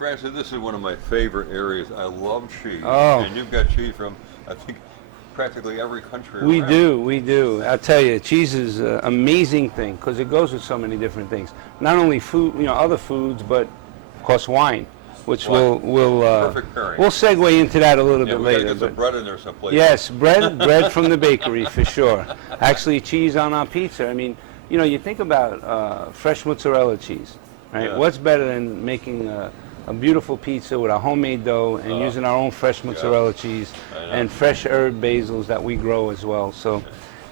Francis, this is one of my favorite areas. I love cheese. Oh. And you've got cheese from, I think, practically every country We around. do, we do. I'll tell you, cheese is an amazing thing because it goes with so many different things. Not only food, other foods, but of course wine, which Wine. we'll Perfect pairing. we'll segue into that a little Yeah, bit we gotta later. get some bread in there someplace. Yes, bread from the bakery for sure. Actually, cheese on our pizza. I mean, you think about fresh mozzarella cheese, right? Yeah. What's better than making a beautiful pizza with our homemade dough and using our own fresh mozzarella cheese and fresh herb basils that we grow as well. So,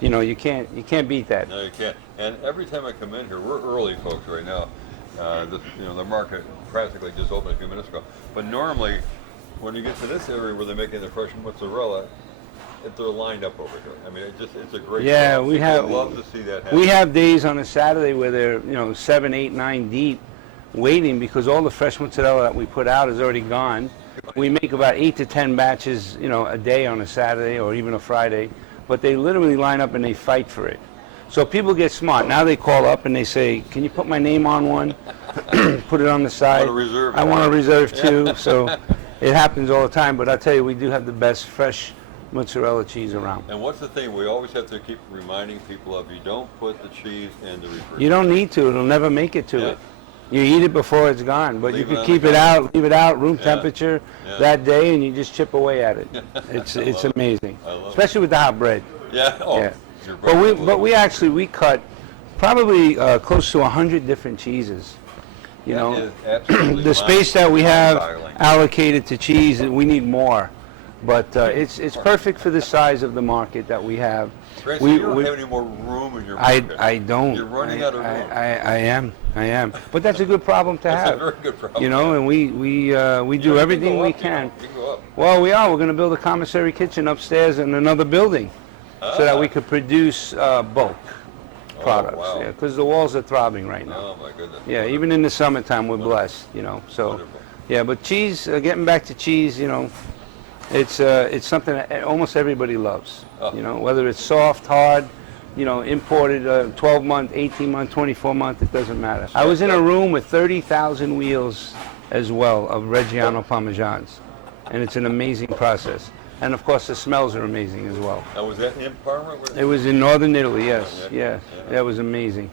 you can't beat that. No, you can't. And every time I come in here, we're early, folks, right now. The market practically just opened a few minutes ago. But normally, when you get to this area where they're making the fresh mozzarella, they're lined up over here. I mean, it's a great. Yeah, crowd. we have. I love to see that happen. We have days on a Saturday where they're 7, 8, 9 deep, waiting because all the fresh mozzarella that we put out is already gone. We make about 8 to 10 batches, a day on a Saturday or even a Friday, but they literally line up and they fight for it. So people get smart. Now they call up and they say, "Can you put my name on one? Put it on the side. I want to reserve too." So it happens all the time. But I tell you, we do have the best fresh mozzarella cheese around. And what's the thing we always have to keep reminding people of? You don't put the cheese in the refrigerator. You don't need to. It'll never make it to it. You eat it before it's gone, but Leave you it can on keep the it counter. out, leave it out, room temperature that day, and you just chip away at it. It's amazing, especially with the hot bread. Yeah. Oh, Yeah. But we cut probably close to 100 different cheeses. The space that we have allocated to cheese, we need more. But it's perfect for the size of the market that we have. Francis, you don't have any more room in your market. I don't. You're running out of room. I am. But that's a good problem to have. That's a very good problem. And we do everything we can. You can go up. Well, we are. We're going to build a commissary kitchen upstairs in another building so that we could produce bulk products. wow. Yeah, because the walls are throbbing right now. Oh my goodness. Yeah, even in the summertime, we're blessed. So Wonderful. yeah. But cheese, getting back to cheese, it's something that almost everybody loves. Whether it's soft, hard, imported, 12-month, 18-month, 24-month, it doesn't matter. I was in a room with 30,000 wheels as well of Reggiano Parmesans, and it's an amazing process. And of course, the smells are amazing as well. Now, was that in Parma? It was in northern Italy, yes. Yeah. That was amazing.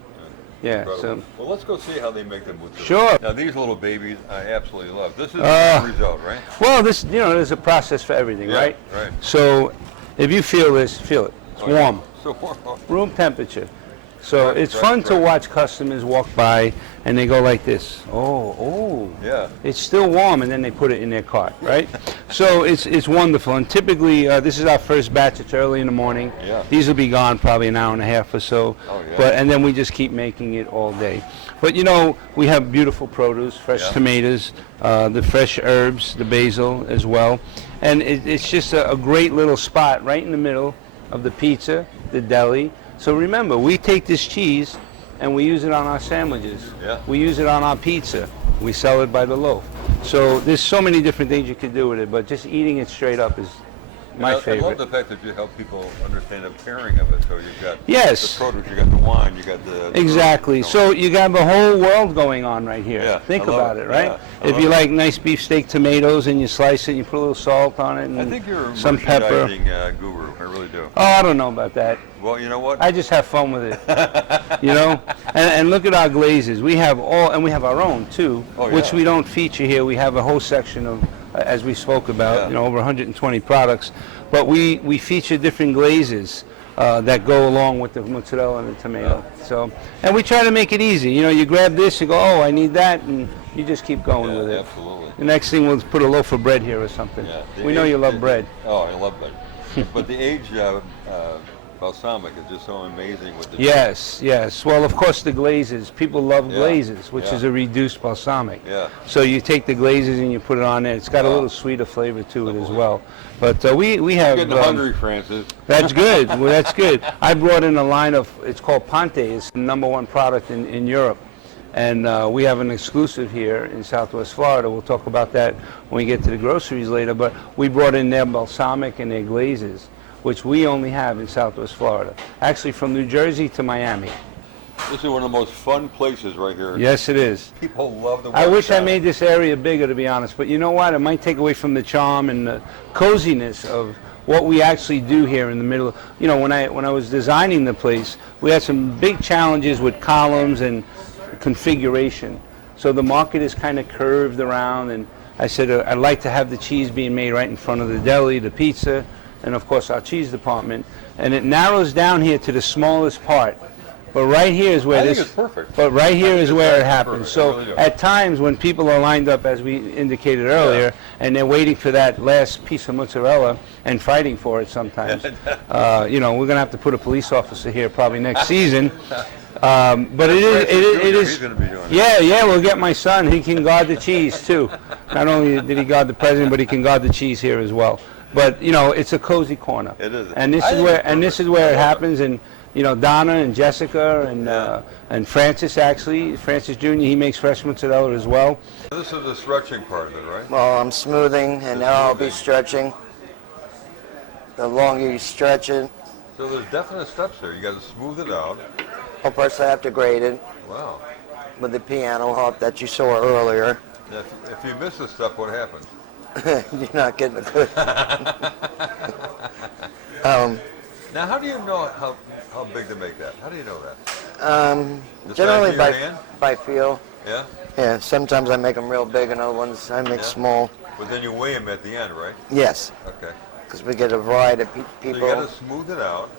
Yeah. Incredible. So. Well, let's go see how they make them with Sure. Now, these little babies, I absolutely love. This is the end result, right? Well, there's a process for everything, right? Right. So, if you feel this, feel it. It's warm. So warm. Room temperature. So Right, it's right, fun to right. watch customers walk by and they go like this. Oh, Yeah. it's still warm, and then they put it in their cart, right? So it's wonderful. And typically, this is our first batch. It's early in the morning. Yeah. These will be gone probably an hour and a half or so. Oh, yeah. And then we just keep making it all day. But we have beautiful produce, fresh tomatoes, the fresh herbs, the basil as well, and it's just a great little spot right in the middle of the pizza, the deli. So remember, we take this cheese and we use it on our sandwiches. Yeah. We use it on our pizza. We sell it by the loaf. So there's so many different things you could do with it, but just eating it straight up is my favorite. I love the fact that you help people understand the pairing of it. So you've got Yes. the produce, you got the wine, you got the Exactly. herbs, So you got the whole world going on right here. Yeah, Think I love about it. it, right? Yeah, I If love you it. like nice beefsteak tomatoes and you slice it, you put a little salt on it and I think you're a some pepper. merchandising guru. I really do. Oh, I don't know about that. Well, you know what? I just have fun with it, And look at our glazes. We have and we have our own too, which we don't feature here. We have a whole section of, as we spoke about, over 120 products. But we feature different glazes that go along with the mozzarella and the tomato. So, and we try to make it easy. You grab this, you go, oh, I need that, and you just keep going with it. Absolutely. The next thing, we'll put a loaf of bread here or something. Yeah. We know you love bread. Oh, I love bread. But the aged balsamic is just so amazing with the Yes. Well, of course, the glazes. People love glazes, which is a reduced balsamic. Yeah. So you take the glazes and you put it on there. It's got a little sweeter flavor to it as well. But we have. You're getting hungry, Francis. That's good. Well, that's good. I brought in a line of. It's called Ponte. It's the #1 product in Europe. And we have an exclusive here in Southwest Florida. We'll talk about that when we get to the groceries later. But we brought in their balsamic and their glazes, which we only have in Southwest Florida. Actually, from New Jersey to Miami. This is one of the most fun places right here. Yes, it is. People love the I wish I down. made this area bigger, to be honest, but you know what? It might take away from the charm and the coziness of what we actually do here in the middle. You know, when I was designing the place, we had some big challenges with columns and configuration. So the market is kind of curved around, and I said I'd like to have the cheese being made right in front of the deli, the pizza, and of course our cheese department. And it narrows down here to the smallest part. But right here is where I this. think it's perfect. But right here is where it happens. Perfect. So I really do. at times when people are lined up, as we indicated earlier, and they're waiting for that last piece of mozzarella and fighting for it sometimes, you know, we're going to have to put a police officer here probably next season. But it is. He's going to be doing it. Yeah, we'll get my son. He can guard the cheese too. Not only did he guard the president, but he can guard the cheese here as well. But you know, it's a cozy corner. It is. And this I is think where it's and this is where it happens. And you know, Donna and Jessica and Francis, actually, Francis Jr., he makes fresh mozzarella as well. This is the stretching part of it, right? Well, I'm smoothing, and now I'll be stretching. The longer you stretch it, So there's definite steps here. You got to smooth it out. well, first I have to grate it Wow. with the piano hop that you saw earlier. Now, if you miss a step, what happens? You're not getting it good. Now, how do you know how big to make that? How do you know that? The Generally size of your hand? by feel. Yeah? Yeah, sometimes I make them real big, and other ones I make Yeah. small. But then you weigh them at the end, right? Yes, Okay. because we get a variety of So people. you got to smooth it out,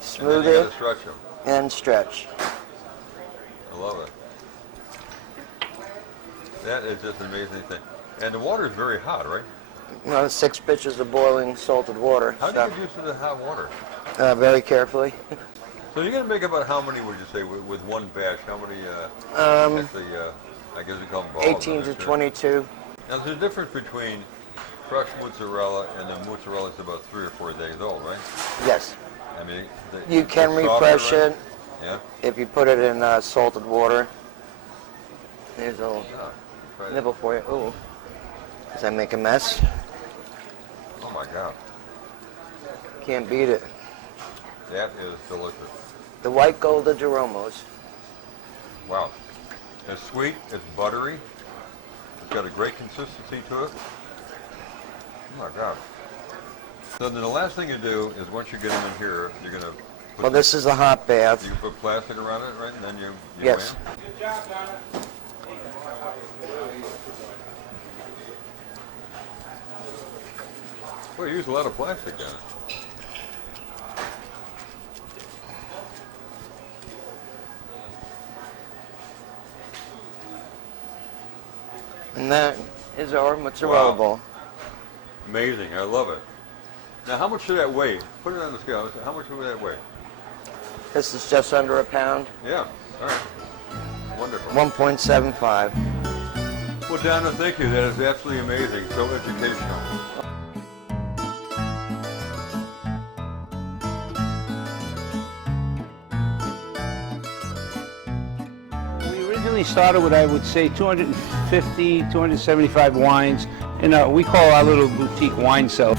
Smooth and then you got it to stretch them. and stretch. I love it. That is just an amazing thing. And the water is very hot, right? You know, 6 pitchers of boiling salted water. How do you get used to the hot water? Very carefully. So you're going to make about how many, would you say, with one batch? How many, actually, I guess we call them balls. 18 to 22. Now, there's a difference between fresh mozzarella and the mozzarella is about 3 or 4 days old, right? Yes. I mean, You can it's softer, refresh right? it Yeah? if you put it in salted water. There's a little Oh, try that. nibble for you. Ooh. Does that make a mess? Oh, my God. Can't beat it. That is delicious. The white gold of DeRomo's. Wow. It's sweet, it's buttery, it's got a great consistency to it. Oh my God. So then the last thing you do is once you get them in here, you're going to put Well, this is a hot bath. you put plastic around it, right? And then you Yes. weigh 'em? Well, you use a lot of plastic then. And that is our mozzarella Wow. ball. Amazing, I love it. Now how much should that weigh? Put it on the scale. How much would that weigh? This is just under a pound. Yeah, all right. Wonderful. 1.75. Well, Donna, thank you. That is absolutely amazing. So educational. We originally started with, I would say, 250, 275 wines in we call our little boutique wine cell.